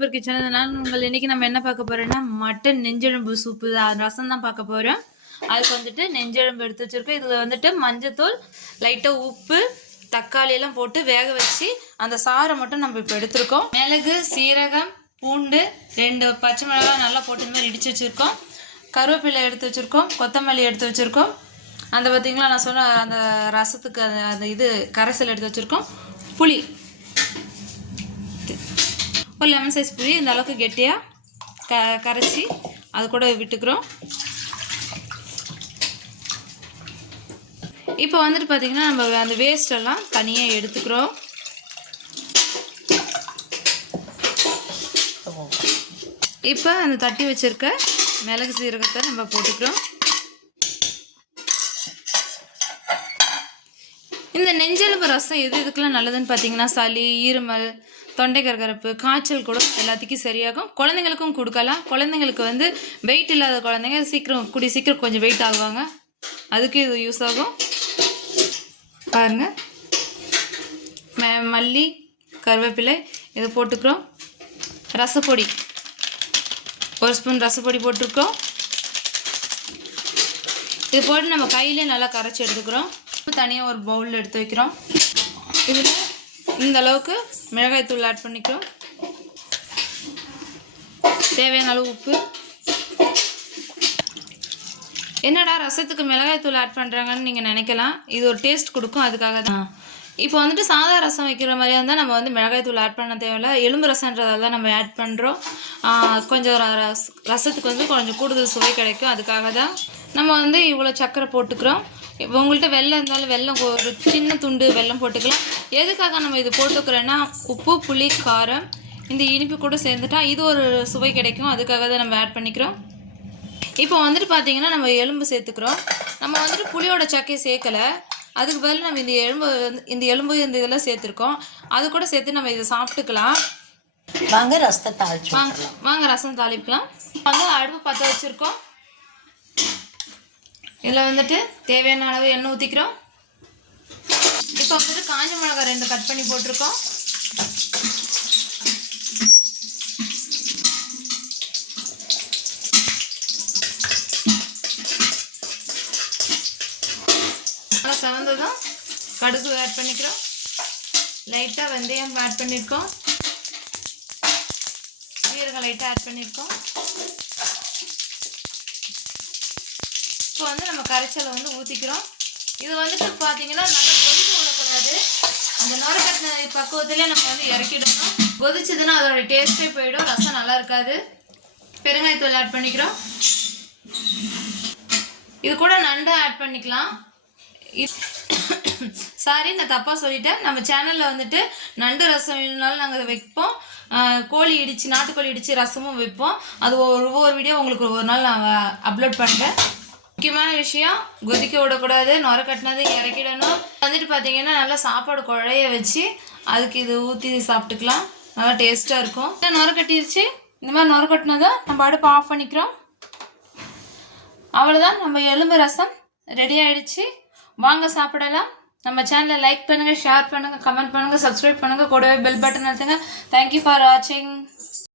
Super kitchen. நான் உங்கள் இன்னைக்கு நம்ம என்ன பார்க்க போறோம்னா மட்டன் நெஞ்செலும்பு சூப்பு தான், ரசம் தான் பார்க்க போறோம். அதுக்கு வந்துட்டு நெஞ்செலும்பு எடுத்து வச்சிருக்கோம். இதில் வந்துட்டு மஞ்சத்தூள், லைட்டாக உப்பு, தக்காளி எல்லாம் போட்டு வேக வச்சு அந்த சாறை மட்டும் நம்ம இப்போ எடுத்துருக்கோம். மிளகு, சீரகம், பூண்டு, 2 பச்சை மிளகாய் நல்லா போட்டு இந்த மாதிரி இடித்து வச்சுருக்கோம். கருவேப்பிலை எடுத்து வச்சுருக்கோம். கொத்தமல்லி எடுத்து வச்சுருக்கோம். அந்த பார்த்திங்களா நான் சொன்ன அந்த ரசத்துக்கு அந்த இது கரைசல் எடுத்து வச்சுருக்கோம். புளி, ஒரு லெமன் சைஸ் புளி இந்த அளவுக்கு கெட்டியாக கரைச்சி அது கூட விட்டுக்கிறோம். இப்போ வந்துட்டு பார்த்திங்கன்னா நம்ம அந்த வேஸ்டெல்லாம் தனியாக எடுத்துக்கிறோம். இப்போ அந்த தட்டி வச்சுருக்க மிளகு சீரகத்தை நம்ம போட்டுக்கிறோம். இந்த நெஞ்செலும்பு ரசம் இதுக்கெல்லாம் நல்லதுன்னு பார்த்தீங்கன்னா சளி, இருமல், தொண்டை கரகரப்பு, காய்ச்சல் கூட எல்லாத்துக்கும் சரியாகும். குழந்தைங்களுக்கும் கொடுக்கலாம். குழந்தைங்களுக்கு வந்து வெயிட் இல்லாத குழந்தைங்க சீக்கிரம் கொஞ்சம் வெயிட் ஆகுவாங்க, அதுக்கு இது யூஸ் ஆகும். பாருங்கள், மல்லி, கருவேப்பிலை இதை போட்டுக்கிறோம். ரசப்பொடி 1 ஸ்பூன் ரசப்பொடி போட்டிருக்கோம். இது போட்டு நம்ம கையிலே நல்லா கரைச்சி எடுத்துக்கிறோம். தனியாக ஒரு பவுலில் எடுத்து வைக்கிறோம். இதில் இந்த அளவுக்கு மிளகாய் தூள் ஆட் பண்ணிக்கிறோம். தேவையான அளவு உப்பு. என்னடா ரசத்துக்கு மிளகாய் தூள் ஆட் பண்ணுறாங்கன்னு நீங்கள் நினைக்கலாம். இது ஒரு டேஸ்ட் கொடுக்கும், அதுக்காக தான். இப்போ வந்துட்டு சாதா ரசம் வைக்கிற மாதிரியா இருந்தால் நம்ம வந்து மிளகாய் தூள் ஆட் பண்ண தேவையில்லை. எலும்பு ரசன்றதால தான் நம்ம ஆட் பண்ணுறோம். கொஞ்சம் ரசத்துக்கு வந்து கொஞ்சம் கூடுதல் சுவை கிடைக்கும், அதுக்காக தான் நம்ம வந்து இவ்வளோ சர்க்கரை போட்டுக்கிறோம். இப்போ உங்கள்கிட்ட வெல்லம் இருந்தாலும் வெல்லம், ஒரு சின்ன துண்டு வெல்லம் போட்டுக்கலாம். எதுக்காக நம்ம இது போட்டுக்கிறோன்னா உப்பு, புளி, காரம், இந்த இனிப்பு கூட சேர்ந்துட்டா இது ஒரு சுவை கிடைக்கும், அதுக்காக தான் நம்ம ஆட் பண்ணிக்கிறோம். இப்போ வந்துட்டு பார்த்திங்கன்னா நம்ம எலும்பு சேர்த்துக்கிறோம். நம்ம வந்துட்டு புளியோட சக்கையை சேர்க்கலை, அதுக்கு பதில் நம்ம இந்த எலும்பு இந்த இதெல்லாம் சேர்த்துருக்கோம். அது கூட சேர்த்து நம்ம இதை சாப்பிட்டுக்கலாம். வாங்க ரசத்தை தாளிக்கலாம். வாங்க ரசம் தாளிக்கலாம். வந்து அடுப்பு பற்ற வச்சுருக்கோம். இதில் வந்துட்டு தேவையான அளவு எண்ணெய் ஊற்றிக்கிறோம். இப்போ வந்துட்டு காஞ்ச மிளகாய் 2 கட் பண்ணி போட்டிருக்கோம். நல்லா செவந்ததும் கடுகு ஆட் பண்ணிக்கிறோம். லைட்டாக வெந்தயம் ஆட் பண்ணியிருக்கோம். சீரகம் லைட்டாக ஆட் பண்ணியிருக்கோம். இப்போ வந்து நம்ம கரைச்சலை வந்து ஊற்றிக்கிறோம். இது வந்துட்டு பார்த்தீங்கன்னா நல்லா கொதிக்க விடக்கூடாது. அந்த நுரக்கட்டின பக்குவத்திலே நம்ம வந்து இறக்கிடணும். கொதிச்சதுன்னா அதோட டேஸ்ட்டே போயிடும், ரசம் நல்லா இருக்காது. பெருங்காயத்தூள் ஆட் பண்ணிக்கிறோம். இது கூட நண்டு ஆட் பண்ணிக்கலாம். சாரி, நான் தப்பாக சொல்லிட்டேன். நம்ம சேனலில் வந்துட்டு நண்டு ரசம் வேணுனாலும் நாங்கள் வைப்போம். கோழி இடித்து, நாட்டுக்கோழி இடித்து ரசமும் வைப்போம். அது ஒவ்வொரு வீடியோ உங்களுக்கு ஒரு நாள் நான் அப்லோட் பண்ணுறேன். முக்கியமான விஷயம், கொதிக்க விடக்கூடாது, நுர கட்டினது இறக்கிடணும். வந்துட்டு பார்த்தீங்கன்னா நல்லா சாப்பாடு குழைய வச்சு அதுக்கு இது ஊற்றி சாப்பிட்டுக்கலாம், நல்லா டேஸ்ட்டாக இருக்கும். நுர கட்டிருச்சு. இந்த மாதிரி நுர கட்டினதை நம்ம அடுப்பு ஆஃப் பண்ணிக்கிறோம். அவ்வளோதான், நம்ம எலும்பு ரசம் ரெடி ஆகிடுச்சு. வாங்க சாப்பிடலாம். நம்ம சேனலை லைக் பண்ணுங்கள், ஷேர் பண்ணுங்கள், கமெண்ட் பண்ணுங்கள், சப்ஸ்கிரைப் பண்ணுங்கள், கூடவே பெல் பட்டன் அழுத்துங்க. தேங்க்யூ ஃபார் வாட்சிங்.